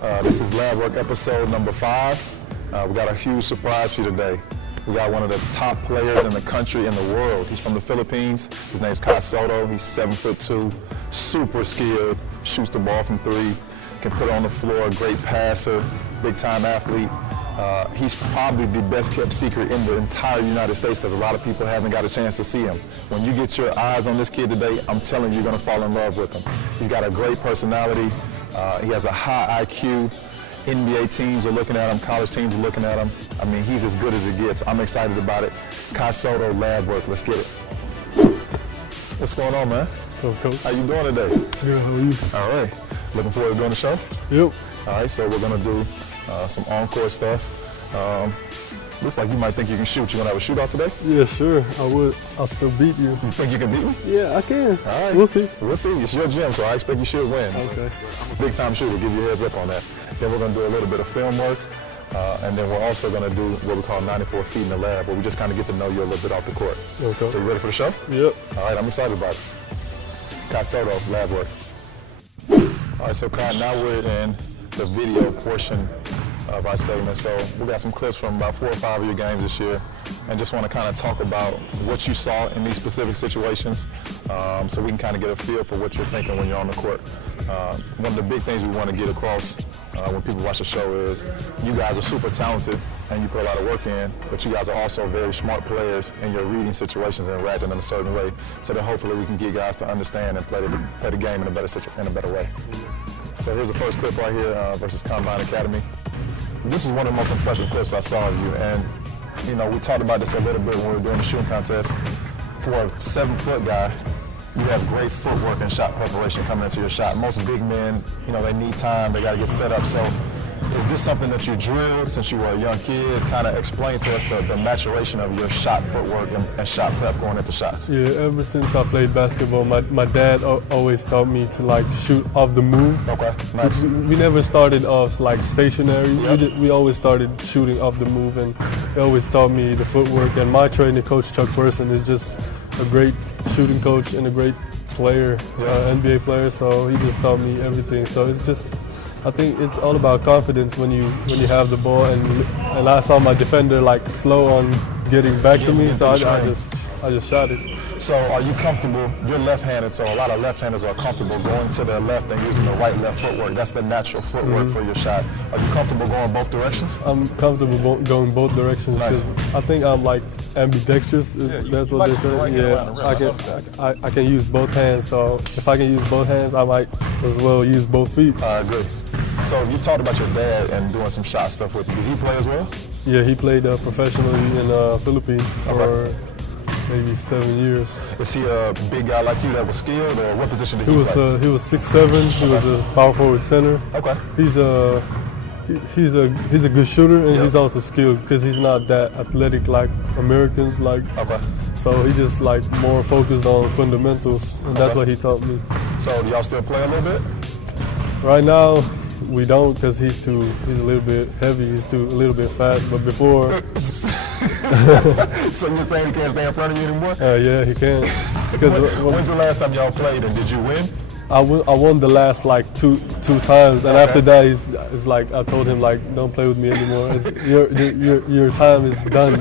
This is Lab Work episode number 5. We got a huge surprise for you today. We got one of the top players in the country, in the world. He's from the Philippines. His name's Kai Sotto. He's 7'2", super skilled, shoots the ball from 3, can put it on the floor, great passer, big time athlete. He's probably the best kept secret in the entire United States because a lot of people haven't got a chance to see him. When you get your eyes on this kid today, I'm telling you, you're gonna fall in love with him. He's got a great personality. He has a high IQ. NBA teams are looking at him, college teams are looking at him. I mean, he's as good as it gets. I'm excited about it. Kai Sotto, Lab Work, let's get it. What's going on, man? What's up, Coach? How you doing today? Good, how are you? All right. Looking forward to doing the show? Yep. All right, so we're gonna do some encore stuff. Looks like you might think you can shoot. You gonna have a shootout today? Yeah, sure, I would. I'll still beat you. You think you can beat me? Yeah, I can. All right. We'll see. We'll see. It's your gym, so I expect you should win. Okay. Big time shooter, give you a heads up on that. Then we're gonna do a little bit of film work, and then we're also gonna do what we call 94 feet in the lab, where we just kind of get to know you a little bit off the court. Okay. So you ready for the show? Yep. All right, I'm excited about it. Kai Sotto, Lab Work. All right, so Kai, now we're in the video portion of our segment. So we got some clips from about 4 or 5 of your games this year, and just want to kind of talk about what you saw in these specific situations, so we can kind of get a feel for what you're thinking when you're on the court. One of the big things we want to get across when people watch the show is you guys are super talented and you put a lot of work in, but you guys are also very smart players and you're reading situations and reacting in a certain way, so that hopefully we can get guys to understand and play the game in a better way. So here's the first clip right here versus Combine Academy. This is one of the most impressive clips I saw of you, and you know, we talked about this a little bit when we were doing the shooting contest. For a 7-foot guy, you have great footwork and shot preparation coming into your shot. Most big men, you know, they need time, they got to get set up. So is this something that you drilled since you were a young kid? Kind of explain to us the maturation of your shot footwork and shot prep going into shots. Yeah, ever since I played basketball, my dad always taught me to like shoot off the move. Okay, nice. We never started off like stationary. Yep. We always started shooting off the move, and he always taught me the footwork. And my trainer, Coach Chuck Person, is just a great shooting coach and a great player, NBA player. So he just taught me everything. So it's just, I think it's all about confidence when you have the ball, and I saw my defender like slow on getting back to me, so I just shot it. So are you comfortable? You're left-handed, so a lot of left-handers are comfortable going to their left and using the right-left footwork. That's the natural footwork for your shot. Are you comfortable going both directions? I'm comfortable going both directions because I think I'm like ambidextrous. That's what they say. Yeah, I can use both hands. So if I can use both hands, I might as well use both feet. I agree. So you talked about your dad and doing some shot stuff with you. Did he play as well? Yeah, he played professionally in the Philippines for maybe 7 years. Is he a big guy like you that was skilled, or what position did he play? He was 6'7". He was a power forward center. Okay. He's a good shooter, and he's also skilled because he's not that athletic like Americans like. Okay. So he just like more focused on fundamentals, and that's what he taught me. So do y'all still play a little bit? Right now, we don't because he's a little bit heavy. He's a little bit fat. But before. So you're saying he can't stay in front of you anymore? Yeah, he can. When's the last time y'all played, and did you win? I won the last like two times, and after that, it's like I told him like, don't play with me anymore. Your time is done.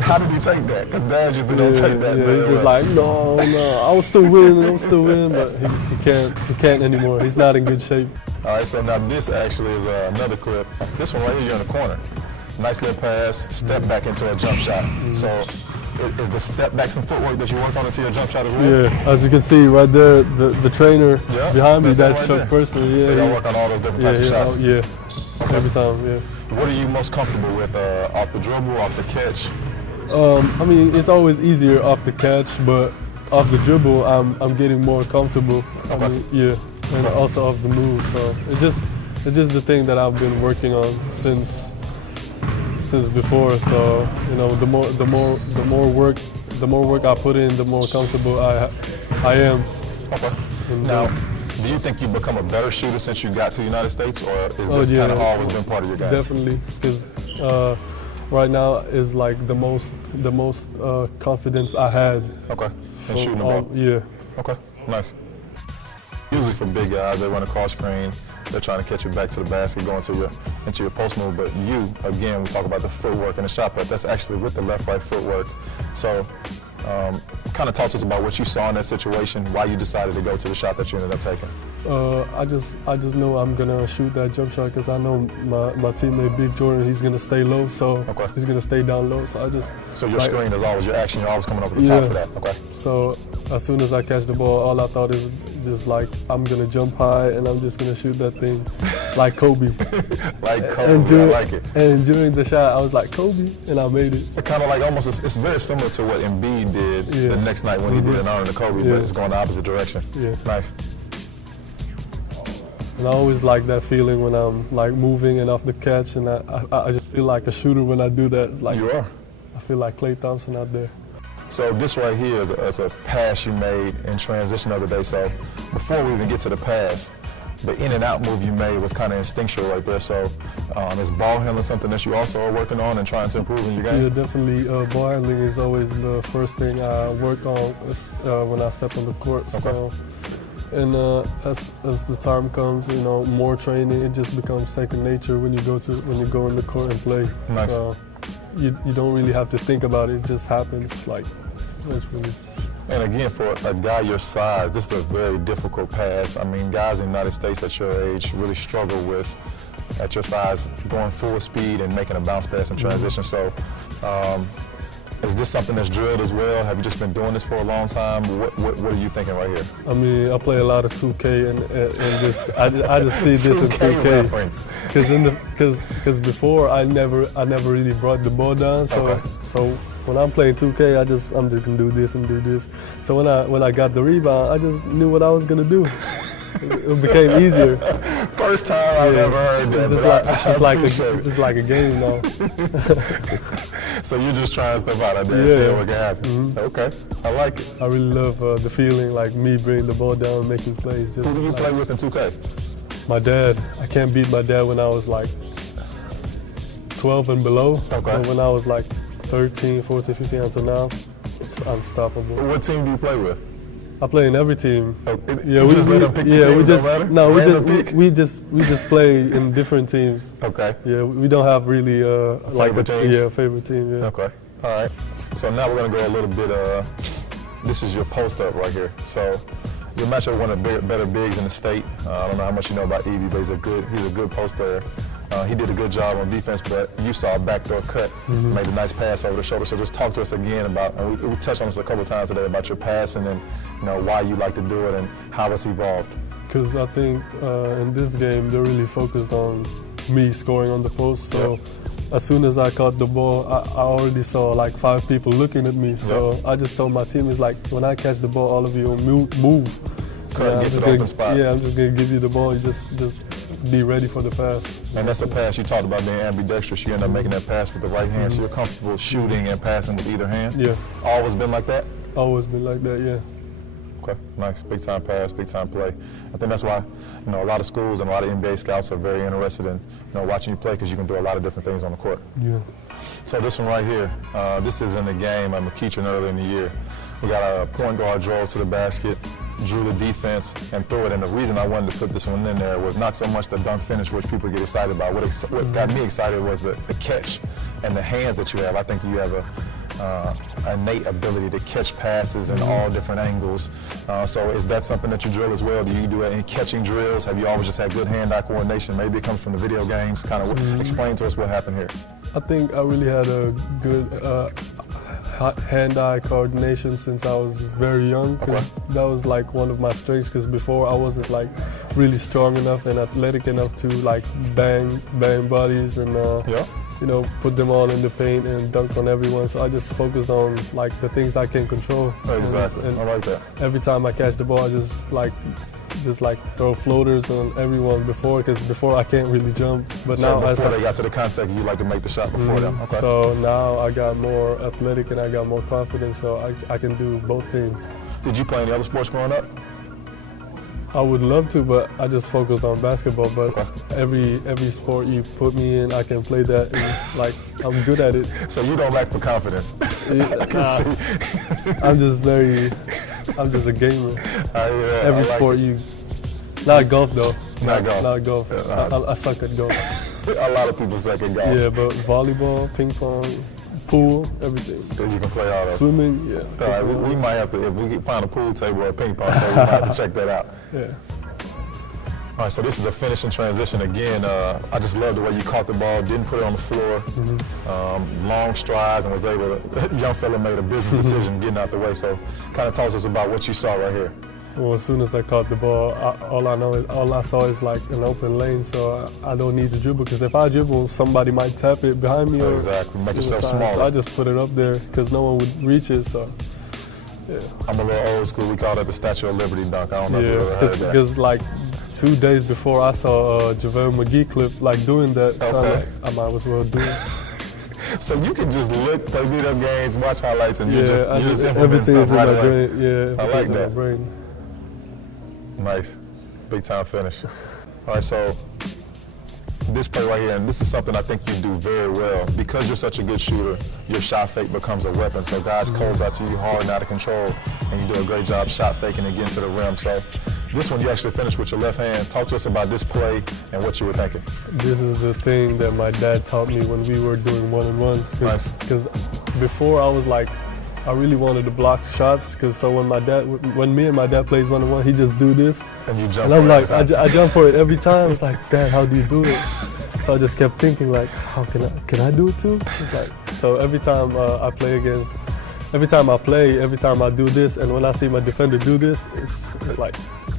How did you take that? Because Dad usually don't take that. Yeah, he's just like, no, I will still win, but he can't anymore. He's not in good shape. All right, so now this actually is another clip. This one right here, you're in the corner. Nice little pass, step back into a jump shot. So is the step back some footwork that you work on into your jump shot as well? Yeah, as you can see right there, the trainer behind me, that's Chuck right Person. Yeah, so y'all work on all those different types of shots? Yeah, every time, yeah. What are you most comfortable with, off the dribble, off the catch? I mean, it's always easier off the catch, but off the dribble, I'm getting more comfortable. Okay. I mean, and also off the move. So it's just the thing that I've been working on since before. So you know, the more work I put in, the more comfortable I am. Okay. Now, do you think you've become a better shooter since you got to the United States, or is this kind of always been part of your game? Definitely, because right now is like the most confidence I had. Okay. And shooting the ball. Yeah. Okay. Nice. Usually for big guys, they run a cross screen, they're trying to catch you back to the basket, go into your post move. But you, again, we talk about the footwork and the shot put. That's actually with the left-right footwork. So kind of talk to us about what you saw in that situation, why you decided to go to the shot that you ended up taking. I just know I'm gonna shoot that jump shot because I know my teammate Big Jordan, he's gonna stay low, so he's gonna stay down low. So your screen is always your action. You're always coming over the top for that. Okay. So as soon as I catch the ball, all I thought is just like I'm gonna jump high and I'm just gonna shoot that thing like Kobe. Like Kobe, I like it. And during the shot, I was like Kobe, and I made it. It kind of like almost, it's very similar to what Embiid did the next night when he did an honor to Kobe, but it's going the opposite direction. Yeah. Nice. And I always like that feeling when I'm like moving and off the catch, and I just feel like a shooter when I do that. It's like you are. I feel like Klay Thompson out there. So this right here is a pass you made in transition the other day. So before we even get to the pass, the in and out move you made was kind of instinctual right there. So is ball handling something that you also are working on and trying to improve in your game? Yeah, definitely. Ball handling is always the first thing I work on when I step on the court. Okay. So, and as the time comes, you know, more training, it just becomes second nature when you go in the court and play. Nice. So you don't really have to think about it; it just happens. Like it's really. And again, for a guy your size, this is a very difficult pass. I mean, guys in the United States at your age really struggle with, at your size, going full speed and making a bounce pass in transition. So. Is this something that's drilled as well? Have you just been doing this for a long time? What are you thinking right here? I mean, I play a lot of 2K, and this I just see this in 2K. Because before I never really brought the ball down. So so when I'm playing 2K, I'm just gonna do this and do this. So when I got the rebound, I just knew what I was gonna do. It became easier. First time I've ever heard that. It's like a game now. So you're just trying stuff out there and seeing what can happen. Okay, I like it. I really love the feeling, like me bringing the ball down, making plays. Who did you play with in 2K? My dad. I can't beat my dad when I was like 12 and below. Okay. So when I was like 13, 14, 15 until now, it's unstoppable. What team do you play with? I play in every team. We just play in different teams. Okay. Yeah, we don't have really favorite teams? Yeah, favorite team. Yeah. Okay. All right. So now we're gonna go a little bit. This is your post up right here. So you match up one of the better bigs in the state. I don't know how much you know about Evie, but he's a good post player. He did a good job on defense, but you saw a backdoor cut, made a nice pass over the shoulder. So just talk to us again about, and we touched on this a couple of times today, about your passing and why you like to do it and how it's evolved. Because I think in this game, they're really focused on me scoring on the post. So as soon as I caught the ball, I already saw like 5 people looking at me. So I just told my teammates, like, when I catch the ball, all of you move. Get to the open spot. Yeah, I'm just going to give you the ball. You just be ready for the pass. And that's a pass. You talked about being ambidextrous. You end up making that pass with the right hand, so you're comfortable shooting and passing with either hand? Yeah. Always been like that? Always been like that, yeah. Okay, nice. Big time pass, big time play. I think that's why, a lot of schools and a lot of NBA scouts are very interested in, watching you play, because you can do a lot of different things on the court. Yeah. So this one right here, this is in the game at McEachern earlier in the year. We got a point guard drove to the basket, drew the defense, and threw it. And the reason I wanted to put this one in there was not so much the dunk finish, which people get excited about. What got me excited was the catch and the hands that you have. I think you have a innate ability to catch passes in all different angles. So is that something that you drill as well? Do you do any catching drills? Have you always just had good hand-eye coordination? Maybe it comes from the video games. Kind of explain to us what happened here. I think I really had a good hand-eye coordination since I was very young. That was like one of my strengths, because before I wasn't like really strong enough and athletic enough to like bang bodies and put them all in the paint and dunk on everyone. So I just focused on like the things I can control. Exactly. I like that. Every time I catch the ball, I just throw floaters on everyone because before I can't really jump. But so now before they got to the contact, you like to make the shot before them. Okay. So now I got more athletic and I got more confidence, so I can do both things. Did you play any other sports growing up? I would love to, but I just focus on basketball. But every sport you put me in, I can play that, and like I'm good at it. So you don't lack for confidence. I can see. I'm just a gamer. Every sport you Not golf though. Not golf. Not golf. I suck at golf. A lot of people suck at golf. Yeah, but volleyball, ping pong, pool, everything. So you can play all those. Swimming, yeah. All right, we might have to, if we can find a pool table or a ping pong table, we might have to check that out. Yeah. All right, so this is a finishing transition again. I just love the way you caught the ball, didn't put it on the floor, long strides, and was able to, young fella made a business decision getting out the way. So kind of talk to us about what you saw right here. Well, as soon as I caught the ball, all I saw is like an open lane, so I don't need to dribble, because if I dribble, somebody might tap it behind me. Exactly, make yourself So smaller. I just put it up there because no one would reach it, so yeah. I'm a little old school, we call that the Statue of Liberty dunk. I don't know if you ever heard that. Because like 2 days before I saw a JaVale McGee clip like doing that, so I'm like, I might as well do it. So you can just look, play beat-up games, watch highlights, and you just implement everything stuff is in right my away. brain. Yeah, I like that. In my brain. Nice, big time finish. All right, so this play right here, and this is something I think you do very well. Because you're such a good shooter, your shot fake becomes a weapon. So guys close out to you hard and out of control, and you do a great job shot faking and getting to the rim. So this one you actually finished with your left hand. Talk to us about this play and what you were thinking. This is the thing that my dad taught me when we were doing one-on-ones. Nice. Because before I was like, I really wanted to block shots, because so when me and my dad plays one-on-one, he just do this. And you jump and I'm for like, it. I jump for it every time. It's like, Dad, how do you do it? So I just kept thinking like, how can I do it too? It's like, so every time I play, every time I do this, and when I see my defender do this, it's like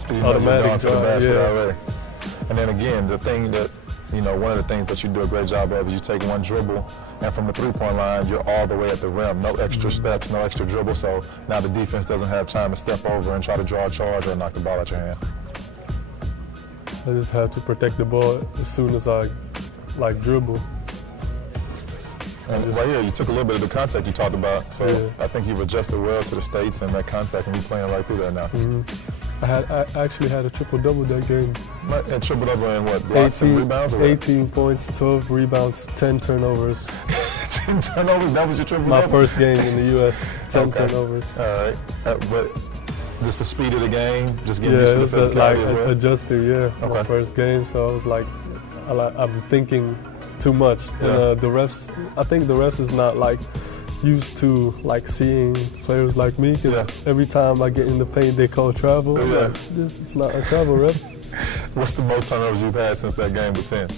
You automatic. to the basket already. And then again, the thing that, one of the things that you do a great job of is you take one dribble, and from the three-point line, you're all the way at the rim. No extra steps, no extra dribble, so now the defense doesn't have time to step over and try to draw a charge or knock the ball out your hand. I just have to protect the ball as soon as I dribble. And right here, you took a little bit of the contact you talked about, so Yeah. I think you've adjusted well to the States and that contact, and you're playing right through there now. I actually had a triple-double that game. And triple-double in what, blocks and rebounds? Or 18 points, 12 rebounds, 10 turnovers. 10 turnovers, that was your triple-double? My first game in the U.S., 10 Okay. turnovers. All right, but just the speed of the game, just getting Yeah, used to it's the physicality as well? adjusted, yeah. My Okay. first game, so I was like, I'm thinking too much. Yeah. And the refs, I think the refs is not like used to like seeing players like me, because every time I get in the paint, they call travel. Yeah. Like, it's not a travel, ref. What's the most turnovers you've had since that game with 10?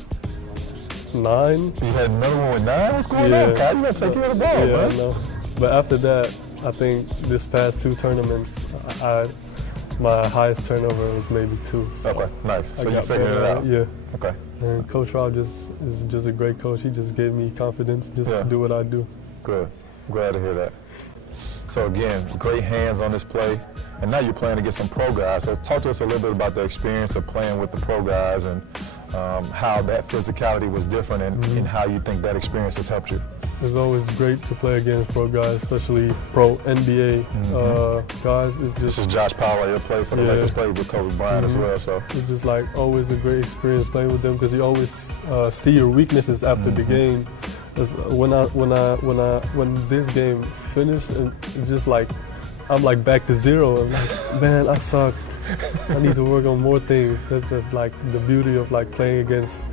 9. You had another one with 9? What's going on, Kai? You got to take care of the ball, Yeah, man. I know. But after that, I think this past 2 tournaments, my highest turnover was maybe 2. So Okay, nice. So you got figured it better. out. Yeah. Okay. And Coach Rob is just a great coach. He just gave me confidence, just do what I do. Good. Glad to hear that. So again, great hands on this play, and now you're playing against some pro guys. So talk to us a little bit about the experience of playing with the pro guys, and how that physicality was different, and how you think that experience has helped you. It's always great to play against pro guys, especially pro NBA guys. This is Josh Powell, your play for the Lakers, played with Kobe Bryant as well. So it's just like always a great experience playing with them, because you always see your weaknesses after the game. When this game finished, and it's just like I'm like back to zero. I'm like, man, I suck. I need to work on more things. That's just like the beauty of like playing against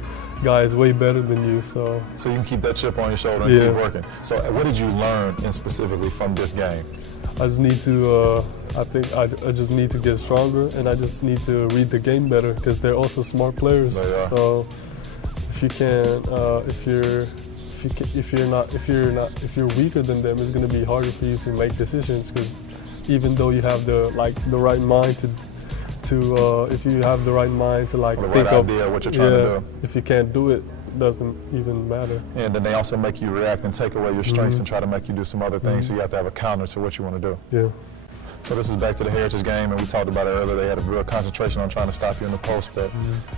guys way better than you. So you can keep that chip on your shoulder and keep working. So what did you learn specifically from this game? I just need to. I think I just need to get stronger, and I just need to read the game better, because they're also smart players. They are. So if you can, if you're weaker than them, it's going to be harder for you to make decisions, because even though you have the right mind if you have the right mind to like the think right of idea of what you're trying to do. If you can't do it, doesn't even matter. And then they also make you react and take away your strengths and try to make you do some other things. So you have to have a counter to what you want to do. Yeah. So this is back to the Heritage game, and we talked about it earlier. They had a real concentration on trying to stop you in the post, but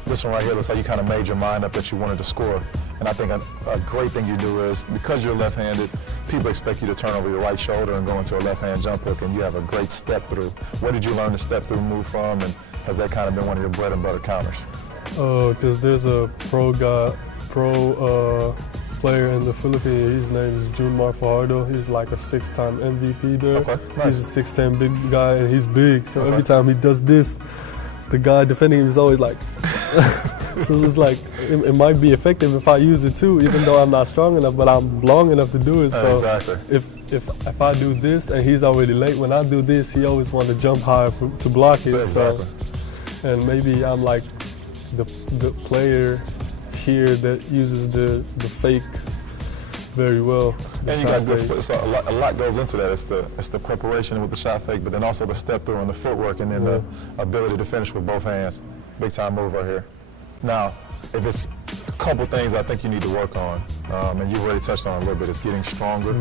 this one right here looks like you kind of made your mind up that you wanted to score. And I think a great thing you do is, because you're left-handed, people expect you to turn over your right shoulder and go into a left-hand jump hook, and you have a great step through. Where did you learn to step through move from, and has that kind of been one of your bread and butter counters? Because there's a pro player in the Philippines. His name is Junmar Fajardo. He's like a 6-time MVP there. Okay, nice. He's a 6'10" big guy, and he's big. So every time he does this, the guy defending him is always like. So it's like it might be effective if I use it too, even though I'm not strong enough, but I'm long enough to do it. So exactly. if I do this and he's already late, when I do this, he always wants to jump higher to block it. Exactly. So, and maybe I'm like the player here that uses the fake very well. And you got good foot, so a lot goes into that. It's the preparation with the shot fake, but then also the step through and the footwork, and then the ability to finish with both hands. Big time move right here. Now, if it's a couple things I think you need to work on, and you already touched on a little bit, it's getting stronger,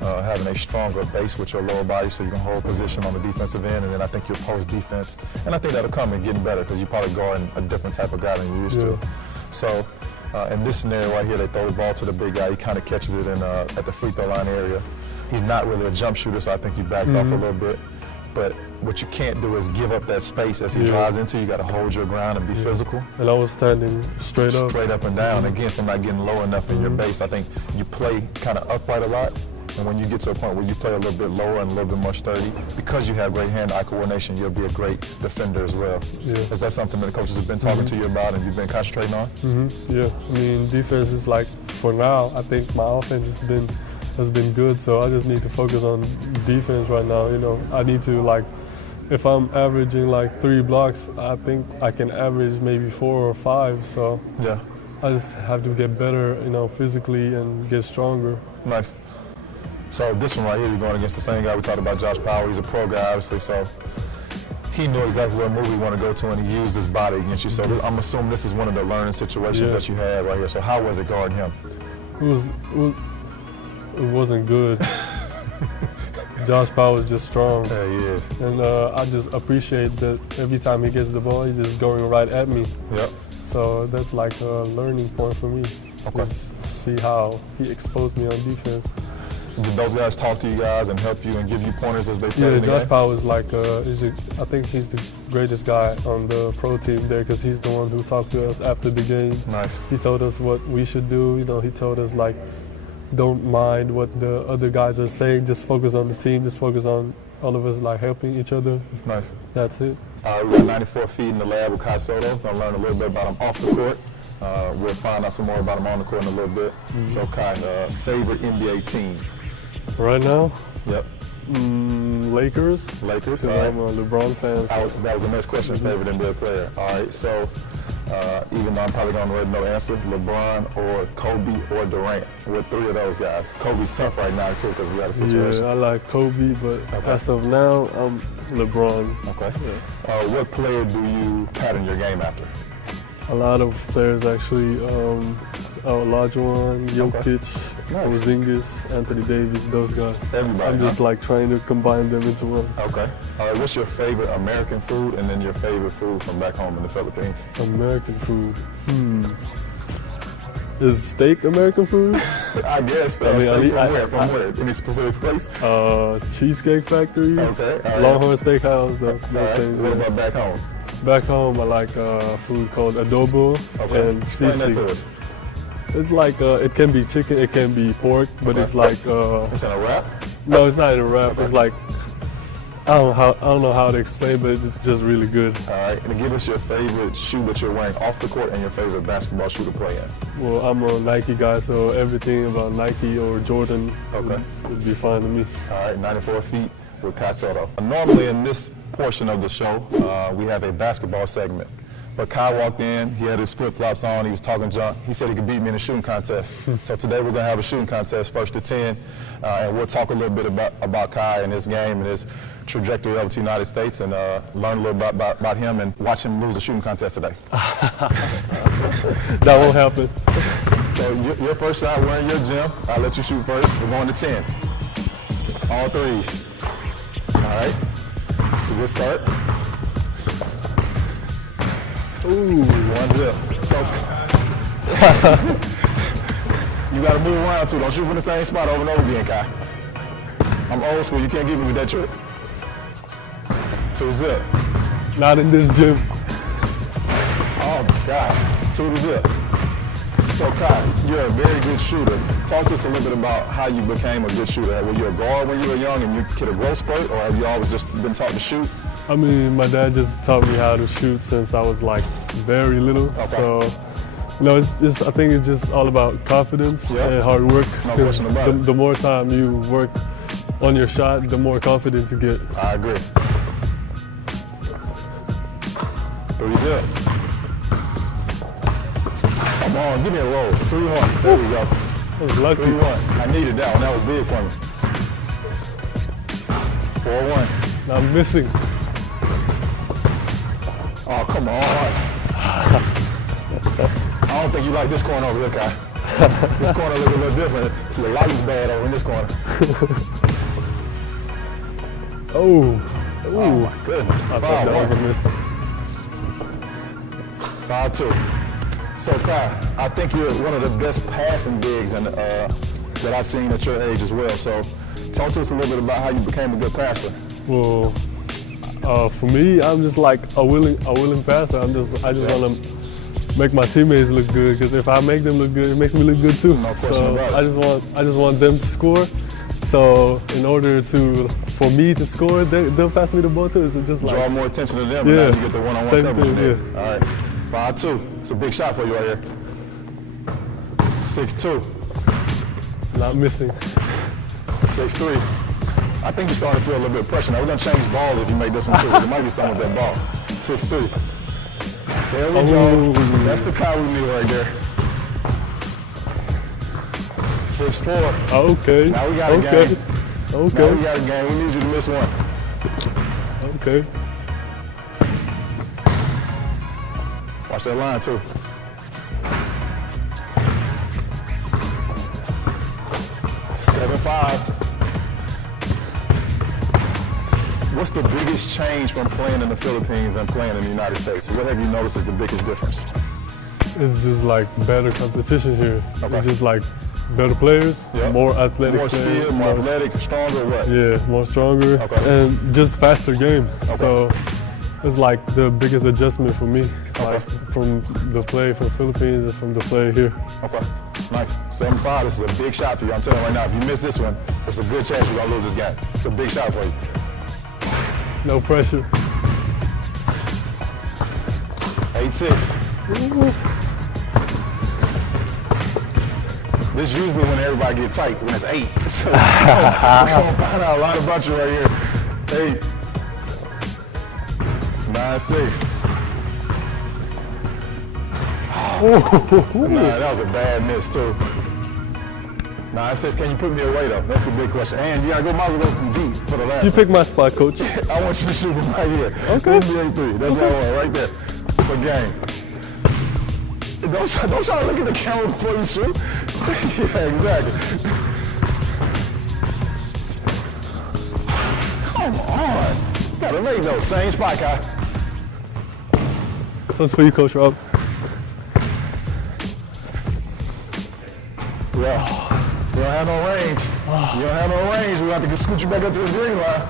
having a stronger base with your lower body so you can hold position on the defensive end, and then I think your post defense, and I think that'll come and getting better because you're probably guarding a different type of guy than you used to. So in this scenario right here, they throw the ball to the big guy, he kind of catches it in at the free throw line area. He's not really a jump shooter, so I think he backed off a little bit. But what you can't do is give up that space as he drives into. You got to hold your ground and be physical. And I was standing straight up and down. Again, so I'm not getting low enough in your base. I think you play kind of upright a lot. And when you get to a point where you play a little bit lower and a little bit more sturdy, because you have great hand-eye coordination, you'll be a great defender as well. Is that something that the coaches have been talking to you about and you've been concentrating on? Yeah, I mean, defense is like, for now, I think my offense has been good, so I just need to focus on defense right now. You know, I need to, like, if I'm averaging like 3 blocks, I think I can average maybe 4 or 5. So I just have to get better, you know, physically and get stronger. Nice. So this one right here, you're going against the same guy we talked about, Josh Powell. He's a pro guy, obviously, so he knew exactly what move he wanted to go to, and he used his body against you. So I'm assuming this is one of the learning situations that you had right here. So how was it guarding him? It wasn't good. Josh Powell is just strong. Yeah, he is. And I just appreciate that every time he gets the ball, he's just going right at me. Yep. So that's like a learning point for me. Okay. Just see how he exposed me on defense. Did those guys talk to you guys and help you and give you pointers as they play in the Josh game? Powell is like, I think he's the greatest guy on the pro team there because he's the one who talked to us after the game. Nice. He told us what we should do. You know, he told us like, don't mind what the other guys are saying. Just focus on the team. Just focus on all of us like helping each other. Nice. That's it. We got 94 feet in the lab with Kai Sotto. Gonna learn a little bit about him off the court. We'll find out some more about him on the court in a little bit. So Kai, favorite NBA team? Right now? Yep. Lakers. Lakers. All I'm a LeBron fan. So. That was the next question. Favorite NBA player. All right. So even though I'm probably going to already know the answer, LeBron or Kobe or Durant. What 3 of those guys? Kobe's tough right now too because we got a situation. Yeah, I like Kobe, but as of now, I'm LeBron. Okay. Yeah. What player do you pattern your game after? A lot of players actually. Olajuwon, Jokic, Porzingis, Anthony Davis, those guys. Everybody. I'm just like trying to combine them into one. Okay. All right. What's your favorite American food and then your favorite food from back home in the Philippines? American food. Is steak American food? I guess. I mean, from where? Any specific place? Cheesecake Factory. Okay. Right. Longhorn Steakhouse. Those Right. things. What about back home? Back home, I like food called adobo and Explain that to sisig. us. It's like it can be chicken, it can be pork, but it's like It's in a wrap? no, it's not in a wrap. It's like I don't know how to explain, but it's just really good. All right. And give us your favorite shoe that you're wearing off the court and your favorite basketball shoe to play in. Well, I'm a Nike guy, so everything about Nike or Jordan would be fine to me. All right. 94 feet with Kai Sotto. Normally in this portion of the show, we have a basketball segment. But Kai walked in, he had his flip-flops on, he was talking junk. He said he could beat me in a shooting contest. So today we're gonna have a shooting contest, 1st to 10, and we'll talk a little bit about Kai and his game and his trajectory over to the United States and learn a little bit about him and watch him lose a shooting contest today. That won't happen. So your first shot, we're in your gym. I'll let you shoot first. We're going to 10. All 3s. All right, so good start. Ooh, 1 zip. So you gotta move around too. Don't shoot from the same spot over and over again, Kai. I'm old school. You can't get me with that trick. 2 zip. Not in this gym. Oh my God. 2 to zip. So Kai, you're a very good shooter. Talk to us a little bit about how you became a good shooter. Were you a guard when you were young and you hit a growth spurt, or have you always just been taught to shoot? I mean, my dad just taught me how to shoot since I was like very little. Okay. So, you know, I think it's just all about confidence and hard work. No question about it. The more time you work on your shot, the more confidence you get. I agree. Pretty good. Come on, give me a roll. 3-1. There we go. I was lucky. 3-1. I needed that one. That was big for me. 4-1. Now I'm missing. Oh, come on. I don't think you like this corner over here, Kai. This corner looks a little different. See, the light is bad over in this corner. Oh my goodness. I thought that was a miss. 5-2. So Kai, I think you're one of the best passing bigs that I've seen at your age as well. So talk to us a little bit about how you became a good passer. Well, for me, I'm just like a willing passer. I just want to make my teammates look good, because if I make them look good, it makes me look good too. No question so about it. I just want them to score. So in order for me to score, they'll pass me the ball too. So just like draw more attention to them, and now you get the one-on-one coverage there. Yeah. All right, 5-2. It's a big shot for you right here. 6-2. Not missing. 6-3. I think you're starting to feel a little bit of pressure. Now we're gonna change balls if you make this one too. There might be some of that ball. 6-3. There we go. That's the Kai we need right there. 6-4. Okay. Now we got a game. Okay. Now we got a game. We need you to miss one. Okay. Watch that line too. Seven-5. What's the biggest change from playing in the Philippines and playing in the United States? What have you noticed is the biggest difference? It's just like better competition here. Okay. It's just like better players, more athletic more players. Skill, more athletic, stronger, or what? Yeah, more stronger, and just faster game. Okay. So it's like the biggest adjustment for me, like from the play from Philippines and from the play here. Okay, nice. 7-5, this is a big shot for you. I'm telling you right now, if you miss this one, it's a good chance you're gonna lose this game. It's a big shot for you. No pressure. 8-6. This is usually when everybody gets tight, when it's 8. So we're gonna find out a lot about you right here. 8. 9-6. Nah, that was a bad miss too. 9-6, can you put me away though? That's the big question. And you gotta go, might as well go from deep for the last You pick my spot, coach. I want you to shoot from right here. Okay. NBA 3. That's what I want right there. For game. Don't try to look at the camera before you shoot. Yeah, exactly. Come on. You gotta make those. Same spot, Kai. This one's for you, Coach Rob. Yeah. You don't have no range. You don't have no range. We have to scoot you back up to the green line.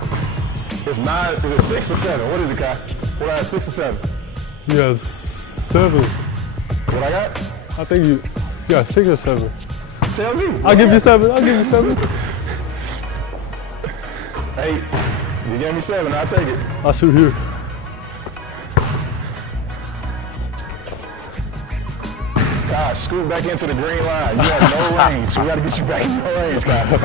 It's 9, is it 6 or 7? What is it, Kai? What I have, 6 or 7? Yes, 7. What I got? I think you got 6 or 7. Tell me. I'll give you 7. I'll give you 7. 8. You gave me 7. I'll take it. I'll shoot here. Gosh, scoot back into the green line. You have no range. We got to get you back in your range, Kai.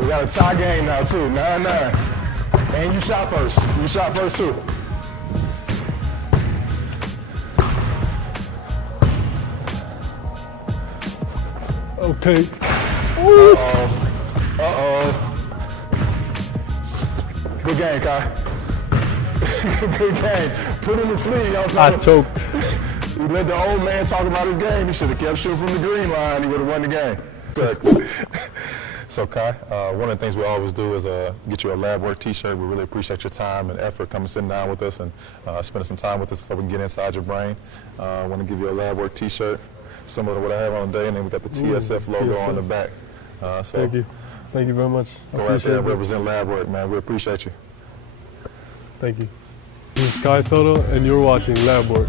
We got a tie game now, too. 9-9. And you shot first. You shot first, too. Okay. Uh-oh. Uh-oh. Good game, Kai. Good game. Put him to sleep, y'all. I choked. We let the old man talk about his game. He should have kept shooting from the green line. He would have won the game. So Kai, one of the things we always do is get you a lab work t-shirt. We really appreciate your time and effort coming sitting down with us and spending some time with us so we can get inside your brain. I want to give you a lab work t-shirt, similar to what I have on today, and then we got the TSF logo TSF. on the back. So Thank you. Thank you very much. I go out there and it. represent lab work, man. We appreciate you. Thank you. This is Kai Sotto, and you're watching Lab Work.